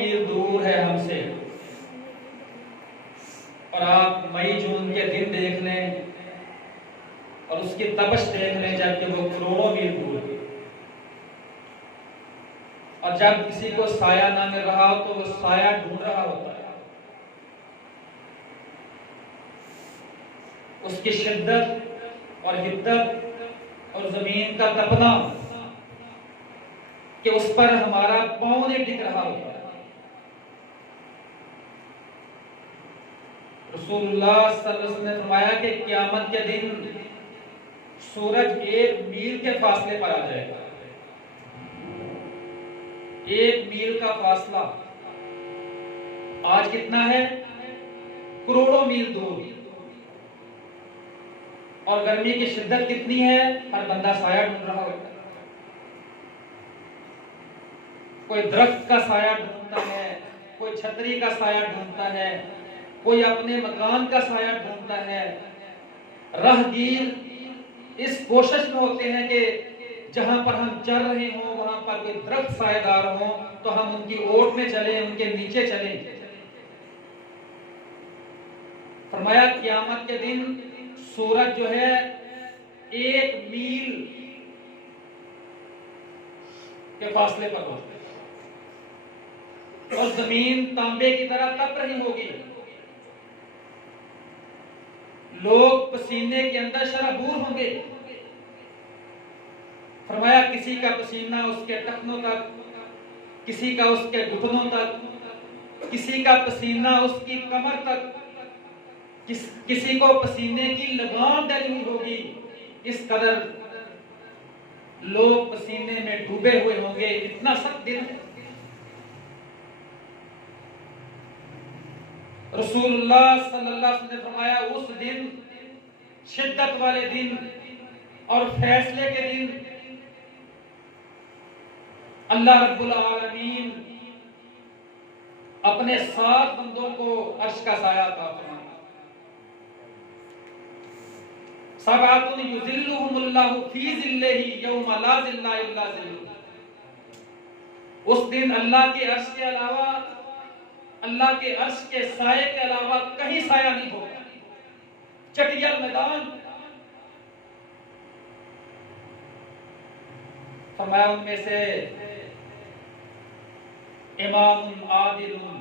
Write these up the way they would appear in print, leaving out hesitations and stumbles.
मील दूर है हमसे। और आप मई जून के दिन देख लें और उसकी तपश देख लें, जबकि वो करोड़ों मील दूर है। और जब किसी को साया ना मिल रहा हो तो वो साया ढूंढ रहा होता है। उसकी शिद्दत और हिद्दत और जमीन का तपना कि उस पर हमारा पांव नहीं टिक रहा होता है। रसूलुल्लाह सल्लल्लाहु अलैहि वसल्लम ने फरमाया कि क़यामत के दिन सूरज 1 मील के फासले पर आ जाएगा। 1 मील का फासला आज कितना है? करोड़ों मील दूर। और गर्मी की शिद्दत कितनी है? हर बंदा साया ढूंढ रहा होता है। कोई दरख्त का साया ढूंढता है, कोई छतरी का साया ढूंढता है, कोई अपने मकान का साया ढूंढता है। राहगीर इस कोशिश में होते हैं कि जहां पर हम चल रहे हों वहां पर कोई दरख्त सायेदार हो तो हम उनकी ओट में चलें, उनके नीचे चलें। फरमाया क़यामत के दिन सूरज जो है 1 मील के फासले पर होगा और जमीन तांबे की तरह तप रही होगी। लोग पसीने के अंदर शराबूर होंगे। फरमाया किसी का पसीना उसके टखनों तक, किसी का उसके घुटनों तक, किसी का पसीना उसकी कमर तक, किसी को पसीने की लगाम डली हुई होगी। इस कदर लोग पसीने में डूबे हुए होंगे। इतना सख्त दिन है। रसूलुल्लाह सल्लल्लाहु अलैहि वसल्लम ने फरमाया उस दिन, शिद्दत वाले दिन और फैसले के दिन, अल्लाह रब्बुल आलमीन अपने 7 बंदों को अर्श का साया अता फरमाएगा। सबातुन युज़िल्लुहुमुल्लाहु फी ज़िल्लिही यौमा ला ज़िल्ला इल्ला ज़िल्लुहु। उस दिन अल्लाह के अर्श के अलावा, अल्लाह के अर्श के साये के अलावा कहीं साया नहीं होगा। चटिया मैदान। फरमाया उनमें से इमामुन आदिलुन,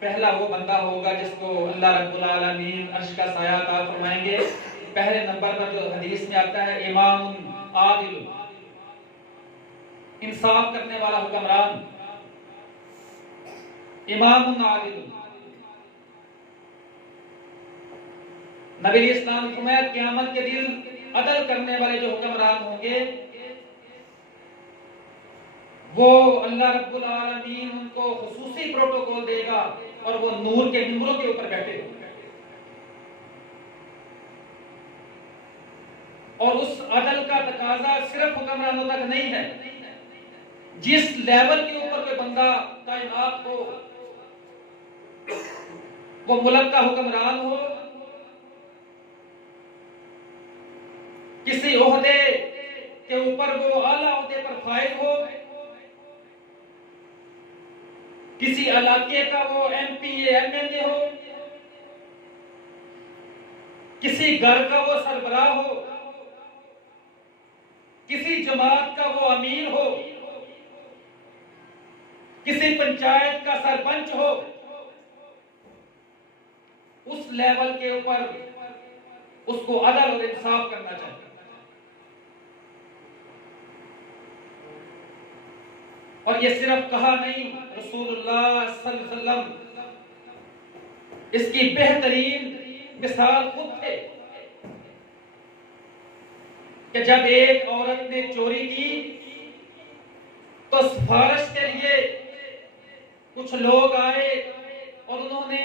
पहला वो बंदा होगा जिसको अल्लाह रब्बुल आलमीन अर्श का साया अता फरमाएंगे। पहले नंबर पर जो हदीस में आता है इमामुन आदिलुन, इंसाफ करने वाला हुक्मरान। इमामुन आदिलुन। नबी इस्लाम ने फरमाया क़यामत के दिन अदल करने वाले जो हुक्मरान होंगे वो अल्लाह रब्बुल आलमीन उनको खुसूसी प्रोटोकॉल देगा और वो नूर के मिंबरों के ऊपर बैठे होंगे। और उस अदल का तकाजा सिर्फ हुक्मरानों तक नहीं है। जिस लेवल के ऊपर कोई बंदा तैनात हो, वो मुल्क का हुक्मरान हो, किसी ओहदे के ऊपर वो आला ओहदे पर फाइज हो, किसी इलाके का वो एमपी एमएलए हो, किसी घर का वो सरबराह हो, किसी जमात का वो अमीर हो, किसी पंचायत का सरपंच हो, उस लेवल के ऊपर उसको अदल और इंसाफ करना चाहिए। और ये सिर्फ कहा नहीं, रसूलुल्लाह सल्लल्लाहु अलैहि वसल्लम इसकी बेहतरीन मिसाल खुद थे कि जब एक औरत ने चोरी की तो सिफारिश के लिए कुछ लोग आए और उन्होंने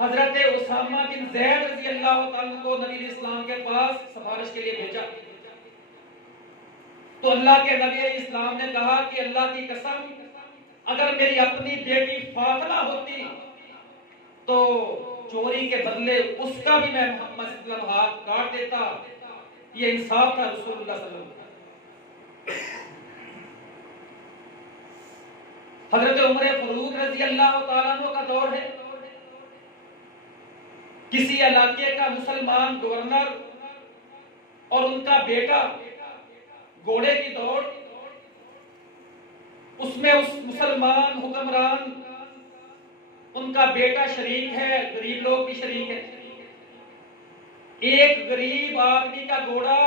हजरत उसामा बिन ज़ैद रज़ी अल्लाह तआला को नबी इस्लाम के पास सिफारिश के लिए भेजा। तो अल्लाह के नबी इस्लाम ने कहा कि अल्लाह की कसम, अगर मेरी अपनी बेटी फातिमा होती तो चोरी के बदले उसका भी मैं मोहम्मद सल्लल्लाहु अलैहि वसल्लम हाथ काट देता। ये इंसाफ था रसूलुल्लाह सल्लल्लाहु अलैहि वसल्लम। हजरत उमर फारूक रजी अल्लाह तआला अन्हु का दौर है। किसी इलाके का मुसलमान गवर्नर और उनका बेटा घोड़े की दौड़, उसमें उस मुसलमान हुक्मरान, उनका बेटा शरीक है, गरीब लोग भी शरीक है। एक गरीब आदमी का घोड़ा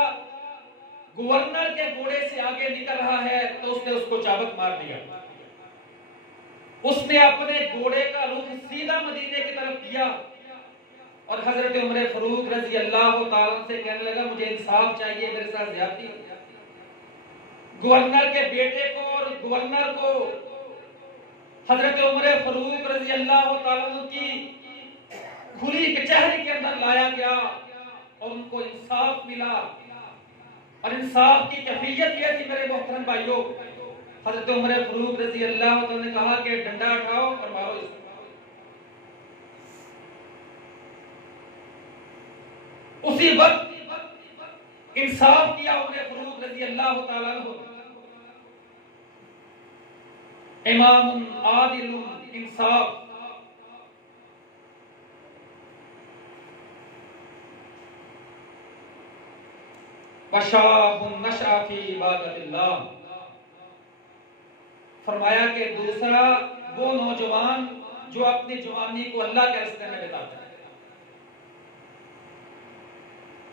गवर्नर के घोड़े से आगे निकल रहा है तो उसने उसको चाबुक मार दिया। उसने अपने घोड़े का रुख सीधा मदीने की तरफ किया और हजरत उमर फारूक रजी अल्लाह तआला से कहने लगा, मुझे इंसाफ चाहिए, मेरे साथ ज्यादती हो। गवर्नर के बेटे को और गवर्नर को हजरत उमर फारूक रजी अल्लाह तआला की खुली कचहरी के अंदर लाया गया और उनको इंसाफ मिला। और इंसाफ की कैफियत यह थी मेरे मोहतरम भाइयों, हजरत उमर फारूक रजी अल्लाह तआला ने कहा कि डंडा उठाओ और मारो इसको। उसी वक्त इंसाफ किया उमर फारूक रजी अल्लाह तआला अन्हु। इमाम आदिल इंसाफ, वशाबुन नशा फी इबादतिल्लाह। फरमाया कि दूसरा वो नौजवान जो अपनी जवानी को अल्लाह के रास्ते में बिताता है।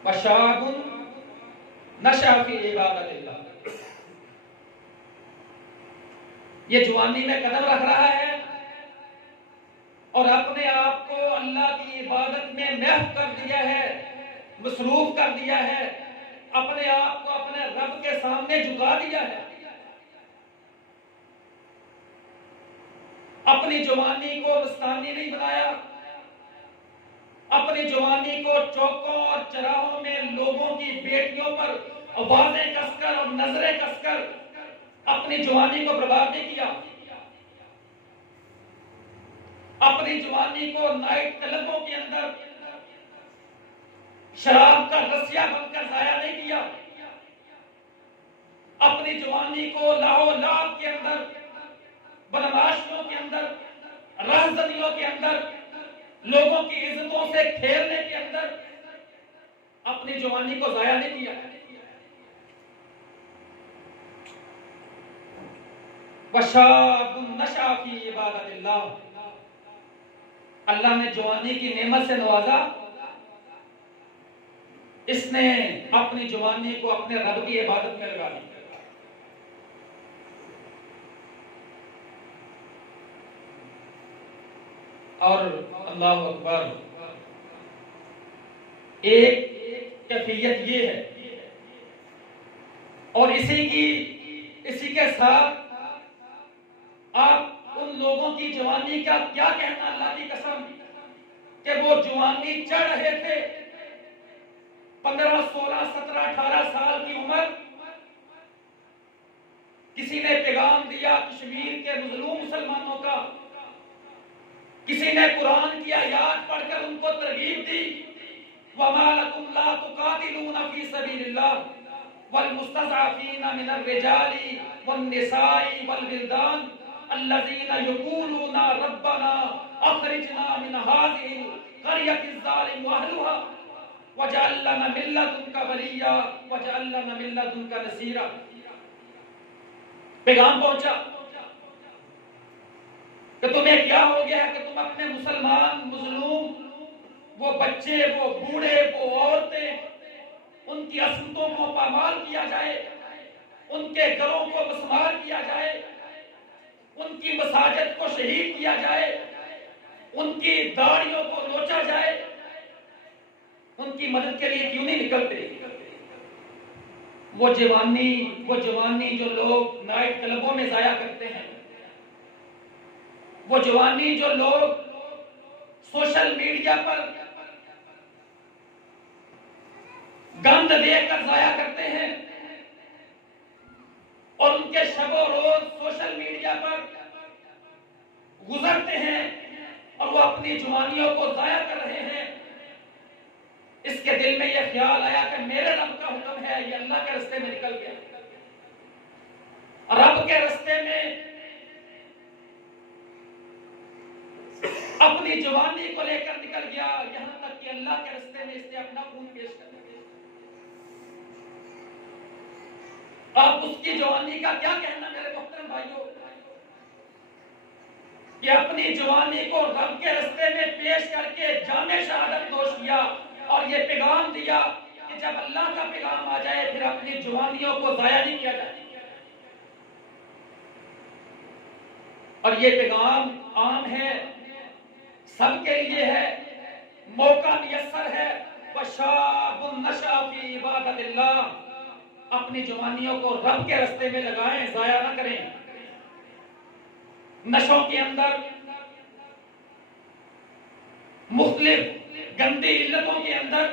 वशाबुन नशा फी इबादतिल्लाह, ये जवानी में कदम रख रहा है और अपने आप को अल्लाह की इबादत में महफ कर दिया है, मसरूफ कर दिया है, अपने आप को अपने रब के सामने झुका दिया है। अपनी जवानी को मस्तानी नहीं बनाया, अपनी जवानी को चौकों और चौराहों में लोगों की बेटियों पर आवाजें कसकर और नजरें कसकर अपनी जवानी को बर्बाद नहीं किया। अपनी जवानी को नाइट क्लबों के अंदर शराब का रसिया बनकर जाया नहीं किया। अपनी जवानी को लाहो लाभ के अंदर, बदमाशियों के अंदर, राहजनियों के अंदर, लोगों की इज्जतों से खेलने के अंदर अपनी जवानी को जाया नहीं किया। वशाबुन नशा फी इबादतिल्लाह, अल्लाह ने जवानी की नेमत से नवाजा, इसने अपनी जवानी को अपने रब की इबादत में लगा दी। और अल्लाह अकबर, एक कैफियत ये है और इसी के साथ आप उन लोगों की जवानी का क्या कहना, अल्लाह की कसम, कि वो जवानी चढ़ रहे थे, 15, 16, 17, 18 साल की उम्र। किसी ने पैगाम दिया कश्मीर के मजलूम मुसलमानों का, किसी ने कुरान की आयत पढ़कर उनको तरगीब दी, वमा लकुम ला तुकातिलूना फी सबीलिल्लाह वल मुस्तज़अफीना मिनर रिजाली वन निसाई वल विल्दान अल्लज़ीना यक़ूलूना रब्बना अखरिजना मिन हाज़िहिल क़रयतिज़ ज़ालिम अहलुहा वजअल लना मिन लदुनका वलिय्या वजअल लना मिन लदुनका नसीरा। पैगाम पहुंचा कि तुम्हें क्या हो गया है कि तुम अपने मुसलमान मजलूम, वो बच्चे, वो बूढ़े, वो औरतें, उनकी असमतों को पामाल किया जाए, उनके घरों को मस्मार किया जाए, उनकी मसाजिद को शहीद किया जाए, उनकी दाढ़ियों को नोचा जाए, उनकी मदद के लिए क्यों नहीं निकलते? वो जवानी जो लोग नाइट क्लबों में जाया करते हैं, वो जवानी जो लोग सोशल मीडिया पर गंद देकर जाया करते हैं और उनके शबो रोज सोशल मीडिया पर गुजरते हैं और वो अपनी जवानियों को जाया कर रहे हैं, इसके दिल में यह ख्याल आया कि मेरे रब का हुक्म है, ये अल्लाह के रास्ते में निकल गया। रब के रास्ते में अपनी जवानी को लेकर निकल गया, यहां तक कि अल्लाह के रास्ते में इसने अपना खून पेश कर दिया। अब उसकी जवानी का क्या कहना मेरे मोहतरम भाइयों, कि अपनी जवानी को रब के रास्ते में पेश करके जामे शहादत नोश किया और ये पैगाम दिया कि जब अल्लाह का पैगाम आ जाए फिर अपनी जवानियों को जाया नहीं किया जाए। और ये पैगाम आम है, सबके लिए है, मौका मुयस्सर है। वशाबुन नशा फी इबादतिल्लाह, अपनी जवानियों को रब के रास्ते में लगाएं, जाया ना करें। नशों के अंदर, मुख्तलिफ गंदी इल्लतों के अंदर,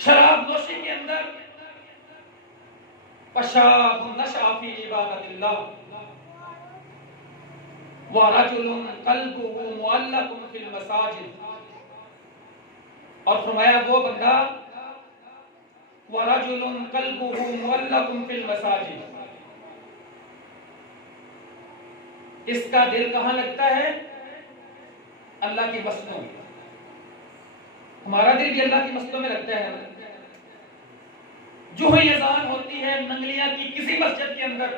शराब नोशी के अंदर, वशाबुन नशा फी इबादतिल्लाह व रजुलुन कल्बुहु मुअल्लकुन फिल मसाजिद, और फरमाया वो बंदा, व रजुलुन कल्बुहु मुअल्लकुन फिल मसाजिद, इसका दिल कहां लगता है? अल्लाह की मस्जिदों में। हमारा दिल भी अल्लाह की मस्जिदों में लगता है। जो ही अजान होती है नंगलियां की किसी मस्जिद के अंदर,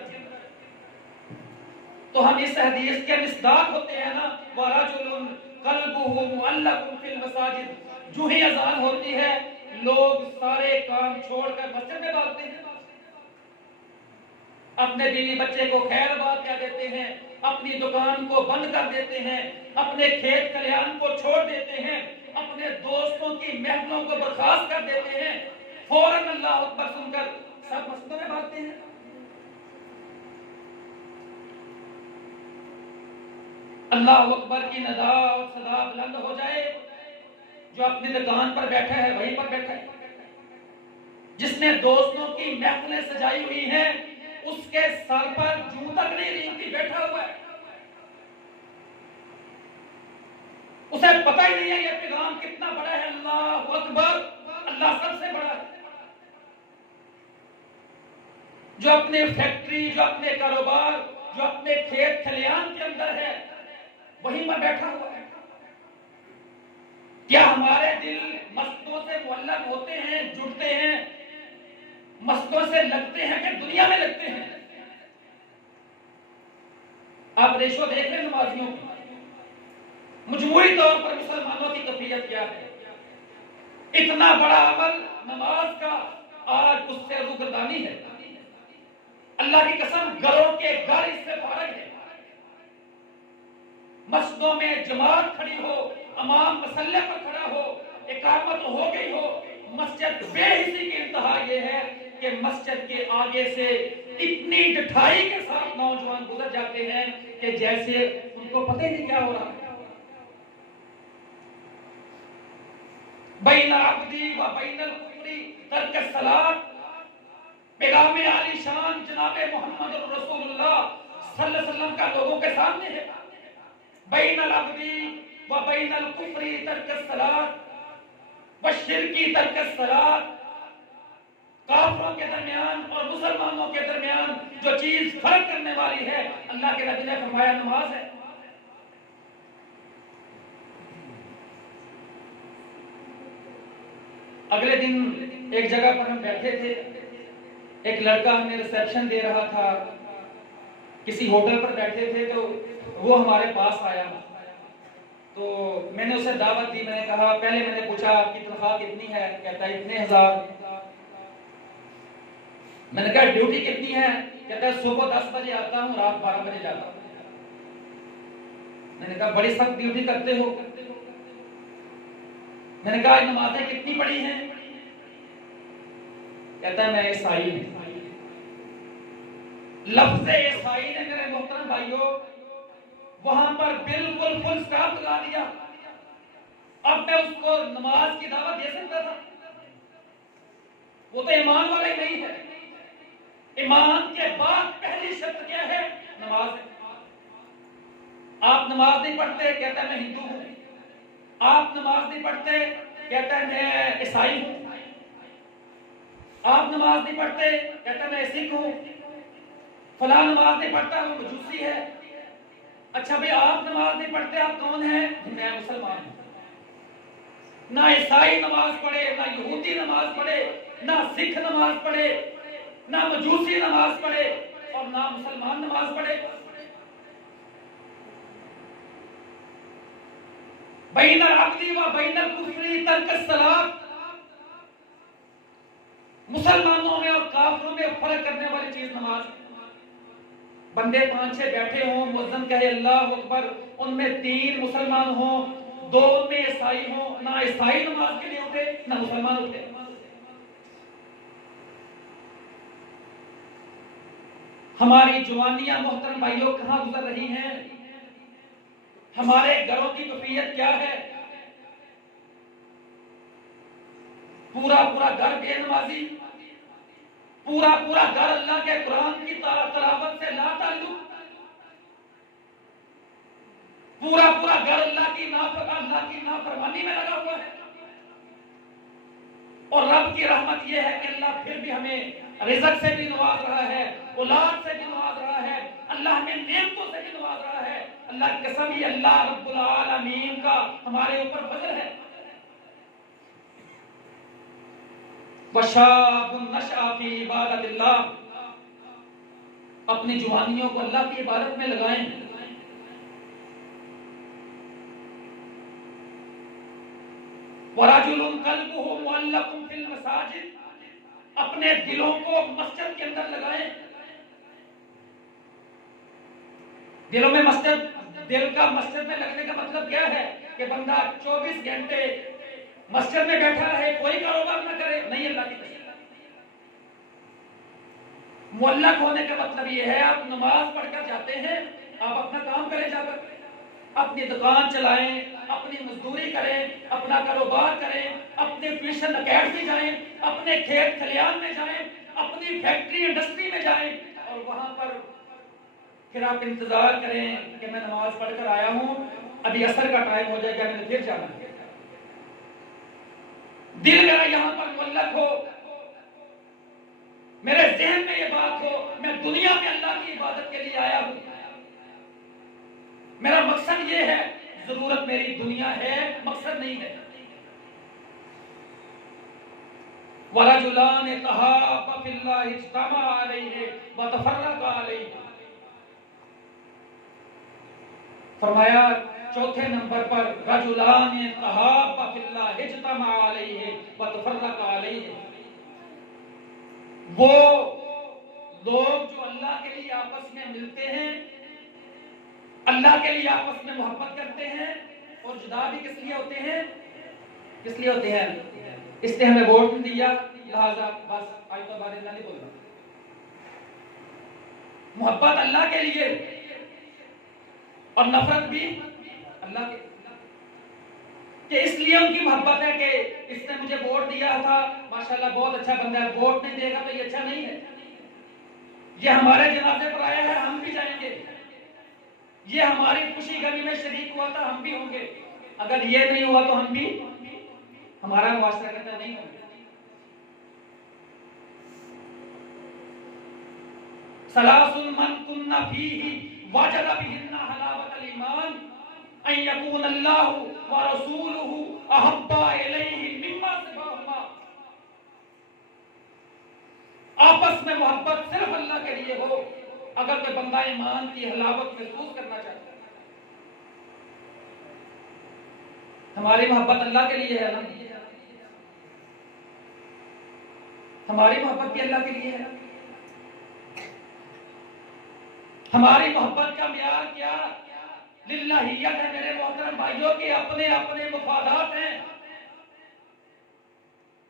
तो हम इस हदीस के मिसदाक होते हैं ना, वरजुलुन कल्बुहु मुअल्लकुन फिल मसाजिद, जो ही अजान होती है लोग सारे काम छोड़कर मस्जिद में भागते हैं, अपने बीवी बच्चे को खैरबाद कह देते हैं, अपनी दुकान को बंद कर देते हैं, अपने खेत खलिहान को छोड़ देते हैं, अपने दोस्तों की महफिलों को बर्खास्त कर देते हैं, फौरन अल्लाह अकबर सुनकर सब मस्जिदों में भागते हैं। अल्लाह अकबर की नदा और सदा बुलंद हो जाए। जो अपनी दुकान पर बैठा है वहीं पर बैठा है, जिसने दोस्तों की महफिलें सजाई हुई हैं उसके सर पर जूं तक नहीं रेंगती, बैठा हुआ है, उसे पता ही नहीं है ये पैगाम कितना बड़ा है। अल्लाह अकबर, अल्लाह सबसे बड़ा है। जो अपने फैक्ट्री, जो अपने कारोबार, जो अपने खेत खलिहान के अंदर है वहीं पर बैठा हुआ है। क्या हमारे दिल मस्जिदों से मुअल्लक होते हैं, जुड़ते हैं, मस्जिदों से लगते हैं कि दुनिया में लगते हैं? आप रेशो देख लें नमाजियों की, मजमूई तौर पर मुसलमानों की कैफियत क्या है। इतना बड़ा अमल नमाज का, आज उससे रूगर्दानी है। अल्लाह की कसम, घरों के घर इससे फारग है। मस्जिदों में जमात खड़ी हो, इमाम मसल्ले पर खड़ा हो, इकामत हो गई हो, मस्जिद बेहिसी की इंतहा ये है कि मस्जिद के आगे से इतनी ढिठाई के साथ नौजवान गुजर जाते हैं कि जैसे उनको पता ही नहीं क्या हो रहा है। बैन अब्दी व बैनल कुफ्री तर्क सलात, पैगाम आलीशान जनाब मोहम्मद रसूलुल्लाह सल्लल्लाहु अलैहि वसल्लम का लोगों के सामने है। बैनल अब्दी व बैनल कुफ्री तर्क सलात व शिरकी तर्क सलात, काफिरों के दरमियान और मुसलमानों के दरमियान जो चीज फर्क करने वाली है, अल्लाह के नबी ने फरमाया नमाज है। अगले दिन एक जगह पर हम बैठे थे, एक लड़का हमें रिसेप्शन दे रहा था, किसी होटल पर बैठे थे, तो वो हमारे पास आया। तो मैंने उसे दावत दी। मैंने कहा, पहले मैंने पूछा आपकी तनख्वाह कितनी है? कहता है इतने हजार। मैंने कहा ड्यूटी कितनी है? कहता है सुबह 10 बजे आता हूँ, रात 12 बजे जाता हूँ। मैंने कहा बड़ी सख्त ड्यूटी करते हो। मैंने कहा नमाजें कितनी पढ़ी हैं? कहता है मैं ईसाई हूं। लफ्ज़ ईसाई ने मेरे मोहतरम भाइयों वहां पर बिल्कुल फुल स्टॉप लगा दिया। अब मैं उसको नमाज की दावत दे सकता था? वो तो ईमान वाला ही नहीं है। ईमान के बाद पहली शर्त क्या है? नमाज है। आप नमाज नहीं पढ़ते? कहता है मैं हिंदू हूं। आप नमाज नहीं पढ़ते? कहता है मैं ईसाई हूं। आप नमाज नहीं पढ़ते? कहता है मैं सिख हूं। फलां नमाज नहीं पढ़ता वो मजूसी है। अच्छा भाई आप नमाज नहीं पढ़ते, आप कौन है? मैं मुसलमान हूं। ना ईसाई नमाज पढ़े, ना यहूदी नमाज पढ़े, ना सिख नमाज पढ़े, ना मजूसी नमाज पढ़े और ना मुसलमान नमाज पढ़े। बैनल अब्दी व बैनल कुफ्री तर्क सलात, मुसलमानों में और काफिरों में फर्क करने वाली चीज नमाज। बंदे 5-6 बैठे हों, मुअज्जिन कहे अल्लाहु अकबर, उनमें 3 मुसलमान हों, 2 में ईसाई हों, ना ईसाई नमाज के लिए उठे ना मुसलमान उठे। हमारी जवानियां मोहतरम भाइयों कहां गुजर रही हैं? हमारे घरों की कैफियत क्या है? पूरा पूरा घर बेनमाजी, पूरा पूरा घर अल्लाह के कुरान की तलावत से ला ताल्लुक, पूरा पूरा घर अल्लाह की नाफरमानी में लगा हुआ है। और रब की रहमत यह है कि अल्लाह फिर भी हमें रिज़्क से भी नवाज रहा है, औलाद से भी नवाज रहा है, अल्लाह हमें नेमतों से भी नवाज रहा है। अल्लाह की कसम, ये अल्लाह रब्बुल आलमीन का हमारे ऊपर फजल है। वशाबुन नशअ फी इबादतिल्लाह, अपनी जवानियों को अल्लाह की इबादत में लगाएं। वरजुलुन कल्बुहु मुअल्लकुन फिल मसाजिद, अपने दिलों को मस्जिद के अंदर लगाएं। दिलों में मस्जिद, दिल का मस्जिद में लगने का मतलब क्या है? कि बंदा 24 घंटे मस्जिद में बैठा रहे, कोई कारोबार ना करे, नहीं अल्लाह की कसम। मुअल्लक होने का मतलब यह है आप नमाज पढ़कर जाते हैं, आप अपना काम करें, जाकर अपनी दुकान चलाएं, अपनी मजदूरी करें, अपना कारोबार करें, अपने ट्यूशन अकेडमी जाएं, अपने खेत खलियान में जाएं, अपनी फैक्ट्री इंडस्ट्री में जाएं और वहां पर फिर आप इंतजार करें कि मैं नमाज पढ़कर आया हूं, अभी असर का टाइम हो जाएगा, मैंने फिर जाना है। दिल मेरा यहां पर मुअल्लक हो, मेरे ज़हन में ये बात हो, मैं दुनिया में अल्लाह की इबादत के लिए आया हूं, मेरा मकसद ये है, जरूरत मेरी दुनिया है, मकसद नहीं है। वरजुलान तहाब्बा फिल्लाहि इज्तमा अलैहि व तफर्रका अलैहि, फरमाया चौथे नंबर पर रजुलान तहाब्बा फिल्लाहि इज्तमा अलैहि व तफर्रका अलैहि, वो लोग जो अल्लाह के लिए आपस में मिलते हैं, अल्लाह के लिए आपस में मोहब्बत करते हैं और जुदा भी किस लिए होते हैं? किस लिए होते हैं? इसने हमें वोट नहीं दिया, लिहाजा बस आज तो बारे नहीं बोलना। मोहब्बत अल्लाह के लिए और नफरत भी अल्लाह के, कि इसलिए उनकी मोहब्बत है कि इसने मुझे वोट दिया था, माशाल्लाह बहुत अच्छा बंदा है, वोट नहीं देगा तो ये अच्छा नहीं है, ये हमारे जनाजे पर आया है, हम भी जाएंगे, ये हमारी खुशी गमी में शरीक हुआ था, हम भी होंगे, अगर ये नहीं हुआ तो हम भी हमारा मुआशरा करता नहीं होंगे। सलासुल मन कुन्ना फीही वजदा बिहिन्ना हलावतल ईमान अन यकून अल्लाहु व रसूलुहु अहब्बा इलैहि मिम्मा सिवाहुमा, आपस में मोहब्बत सिर्फ अल्लाह के लिए हो। अगर कोई बंदा ईमान की हलावत महसूस करना चाहता है, हमारी मोहब्बत अल्लाह के लिए है ना, हमारी मोहब्बत भी अल्लाह के लिए है। हमारी मोहब्बत का म्यार क्या? लिल्लाहियत है मेरे मोहतरम भाइयों के अपने अपने मुफादात हैं,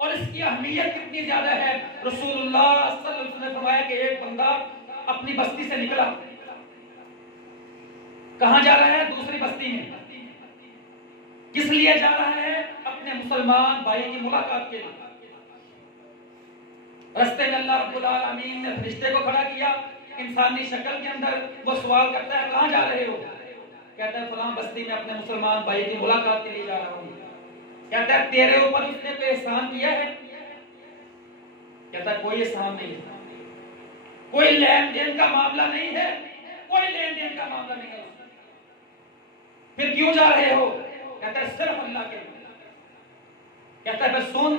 और इसकी अहमियत कितनी ज्यादा है। रसूलुल्लाह सल्लल्लाहु अलैहि वसल्लम ने फरमाया कि एक बंदा अपनी बस्ती से निकला, कहां जा रहा है? दूसरी बस्ती में। किस लिए जा रहा है? अपने मुसलमान भाई की मुलाकात के लिए। रास्ते में अल्लाह रब्बुल आलमीन ने फरिश्ते को खड़ा किया इंसानी शक्ल के अंदर। वो सवाल करता है कहां जा रहे हो? कहता है फलां बस्ती में अपने मुसलमान भाई की मुलाकात के लिए जा रहा हूं। कहता है तेरे ऊपर उसने कोई एहसान किया है? कहता है कोई एहसान नहीं है। कोई लेन देन का मामला नहीं है, कोई लेन देन का मामला नहीं है। फिर क्यों जा रहे हो? कहता है सिर्फ अल्लाह के लिए। कहता है बस सुन,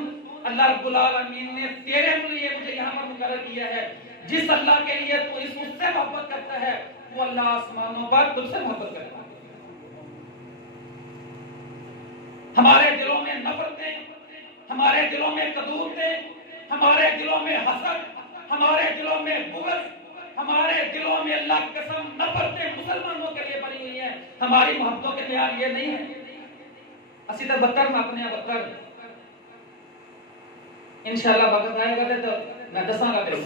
अल्लाह रब्बुल आलमीन ने तेरे लिए मुझे यहाँ पर मुकर्रर किया है। जिस अल्लाह के लिए तू इस उससे मोहब्बत करता है, वो अल्लाह आसमानों पर तुझसे मोहब्बत करता है। हमारे दिलों में नफरतें, हमारे दिलों में कदूरतें, हमारे दिलों में हसद, हमारे दिलों में बुग़्ज़, हमारे दिलों में अल्लाह की कसम नफरतें मुसलमानों के लिए बनी हुई हैं। हमारी मोहब्बतों के प्यार ये नहीं है। असी तो बदतर में अपने बदतर इंशाअल्लाह वक्त आएगा तो मैं दसांगा तेरे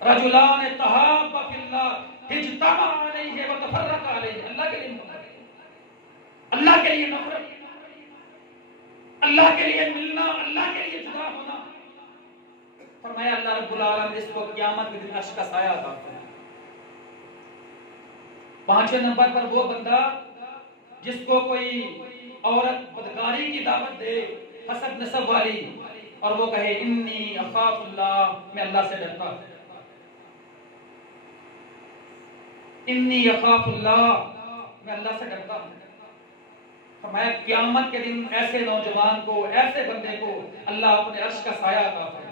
रजुलान तहाब्बा फिल्लाह इज्तमा अलैहि व तफर्रका अलैहि। अल्लाह के लिए मोहब्बत, अल्लाह के लिए नफरत, अल्लाह के लिए मिलना, अल्लाह के लिए जुदा होना। फरमाया अल्लाह रब्बुल आलमीन इसको क़यामत के दिन अर्श का साया अता करेगा। पांचवें नंबर पर वो बंदा जिसको कोई औरत बदकारी की दावत दे, हसद नसब वाली, और वो कहे इन्नी अखाफुल्लाह, मैं अल्लाह से डरता हूं, इन्नी अखाफुल्लाह, मैं अल्लाह से डरता हूं। फरमाया क़यामत के दिन ऐसे नौजवान को, ऐसे बंदे को अल्लाह अपने अर्श का साया अता फरमाएगा।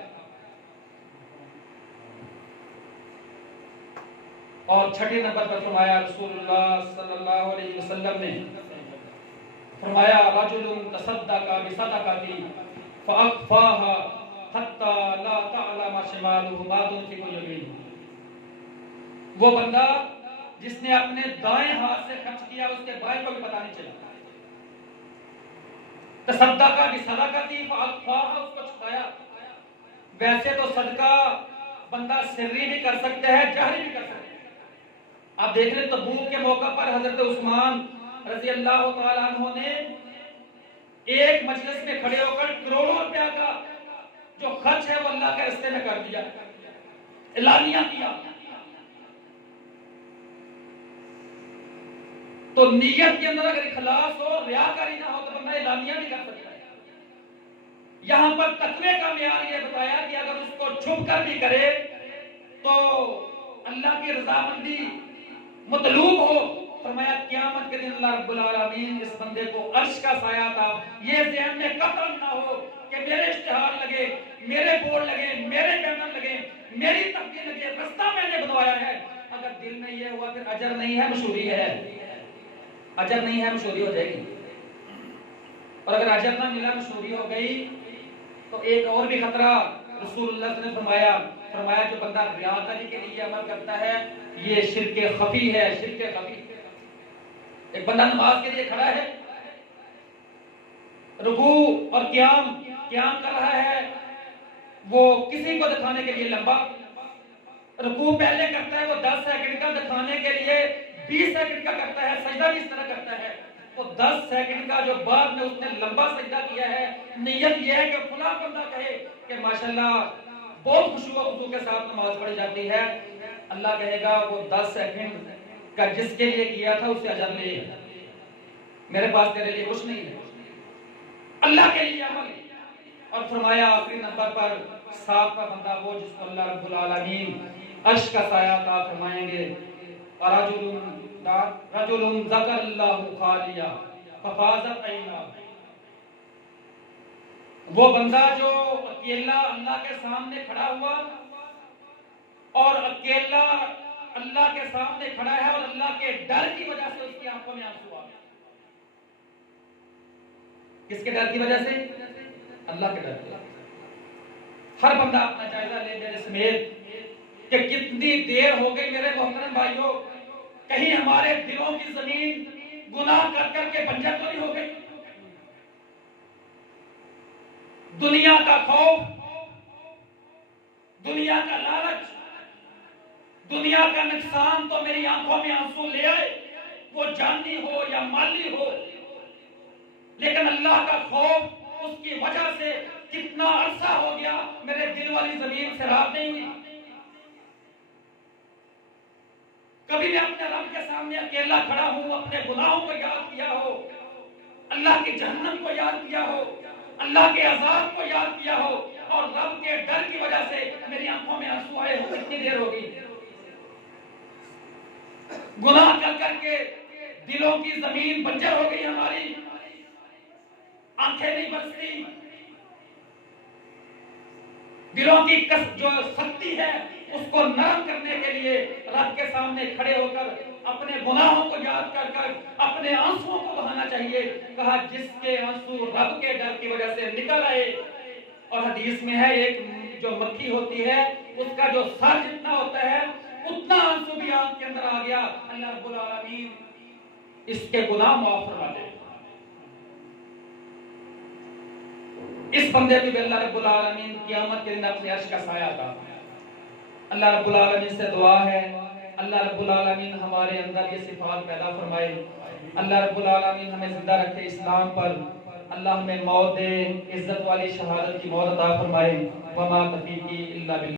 और छठे नंबर पर फरमाया रसूलुल्लाह सल्लल्लाहु अलैहि वसल्लम ने फरमाया रजुलुन तसद्दक़ा बिसदक़ती फ़अख़फ़ाहा हत्ता ला तअलम शिमालुहु मा तुनफ़िक़ु यमीनुहु। वो बंदा जिसने अपने दाएं हाथ से खर्च किया, उसके बाएं को भी पता नहीं चला। तसद्दक़ा बिसदक़ती फ़अख़फ़ाहा, उसको छुपाया। वैसे तो सदका बंदा सिर्री भी कर सकते हैं, जाहरी भी कर सकते हैं। आप देख लें तबूक के मौका पर हजरत उस्मान रज़ी अल्लाह तआला अन्हु ने एक मजलिस में खड़े होकर करोड़ों रुपया का जो खर्च है वो अल्लाह के रास्ते में कर दिया, एलानिया किया। तो नीयत के अंदर अगर इखलास हो, रियाकारी ना हो, तो बंदा एलानिया भी कर सकता है। यहां पर तकवे का मेयार ये बताया कि अगर उसको छुप कर भी करे तो अल्लाह की रजामंदी मतलूब हो। फरमाया क़यामत के दिन अल्लाह रब्बुल आलमीन इस बंदे को अर्श का साया था। ये ज़हन में कतई ना हो कि मेरे इश्तिहार लगे, मेरे बोर्ड लगे, मेरे बैनर लगे, मेरी तस्वीर लगे, रास्ता मैंने बनवाया है। अगर दिल में ये हुआ फिर अजर नहीं है, मशहूरी है। अजर नहीं है, मशहूरी हो जाएगी। और अगर अजर ना मिला, मशहूरी हो गई, तो एक और भी खतरा रसूलुल्लाह ने फरमाया जो बंदा रियाकारी के लिए अमल करता है, ये शिर्क खफी है, शिर्क खफी। एक बंदा नमाज के लिए खड़ा है, रुकू और क़याम कर रहा है, वो किसी को दिखाने के लिए लंबा रुकू पहले करता है, वो 10 सेकंड का, दिखाने के लिए 20 सेकंड का करता है, सजदा भी इस तरह करता है। वो 10 सेकंड का जो बाद में उसने लंबा सजदा किया है, नियत ये है कि फला बंदा कहे कि माशाल्लाह बहुत खुशू के साथ नमाज पढ़ी जाती है। अल्लाह कहेगा वो 10 सेकंड का जिसके लिए किया था उससे अजर ले, मेरे पास तेरे लिए कुछ नहीं है, अल्लाह के लिए अमल। और फरमाया आखिरी नंबर पर 7वां बंदा वो जिसको अल्लाह रब्बुल आलमीन अर्श का साया अता फरमाएंगे। रजुलुन ज़करल्लाहु खालिया फफाज़त ऐना, वो बंदा जो अकेला अल्लाह के सामने खड़ा हुआ, और अकेला अल्लाह के सामने खड़ा है और अल्लाह के डर की वजह से उसकी आंखों में आंसू आ गए। किसके डर की वजह से? अल्लाह के डर की। हर बंदा अपना जायजा ले मेरे समेत कि कितनी देर हो गई मेरे मोहतरम भाइयों, कहीं हमारे दिलों की जमीन गुनाह कर करके बंजर तो नहीं हो गई। दुनिया का खौफ, दुनिया का लालच, दुनिया का नुकसान तो मेरी आंखों में आंसू ले आए, वो जानी हो या माली हो, लेकिन अल्लाह का खौफ उसकी वजह से कितना अरसा हो गया मेरे दिल वाली जमीन से रात नहीं हुई। कभी मैं अपने रब के सामने अकेला खड़ा हूं, अपने गुनाहों को याद किया हो, अल्लाह की जहन्नम को याद किया हो, अल्लाह के अजाब को याद किया हो, और रब के डर की वजह से मेरी आंखों में आंसू आए हो कितनी देर होगी। गुनाह कर करके दिलों की जमीन बंजर हो गई हमारी, आंखें नहीं बरसती, दिलों की जो शक्ति है उसको नरम करने के लिए रब के सामने खड़े होकर अपने गुनाहों को याद कर कर अपने आंसुओं को बहाना चाहिए। कहा जिसके आंसू रब के डर की वजह से निकल आए, और हदीस में है एक जो मक्खी होती है उसका जो सर जितना होता है उतना आंसू भी आंख के अंदर आ गया, अल्लाह रब्बुल आलमीन इसके गुनाह माफ फरमा दे। इस बंदे भी अल्लाह रब्बुल आलमीन क़यामत के दिन अपने अर्श का साया था। अल्लाह रब्बुल आलमीन से दुआ है अल्लाह रब्बुल आलमीन हमारे अंदर ये सिफात पैदा फरमाए, अल्लाह रब्बुल आलमीन हमें जिंदा रखे इस्लाम पर, अल्लाह हमें मौत दे, इज्जत वाली शहादत की मौत अता फरमाए। वमा तौफीकी इल्ला बिल्लाह।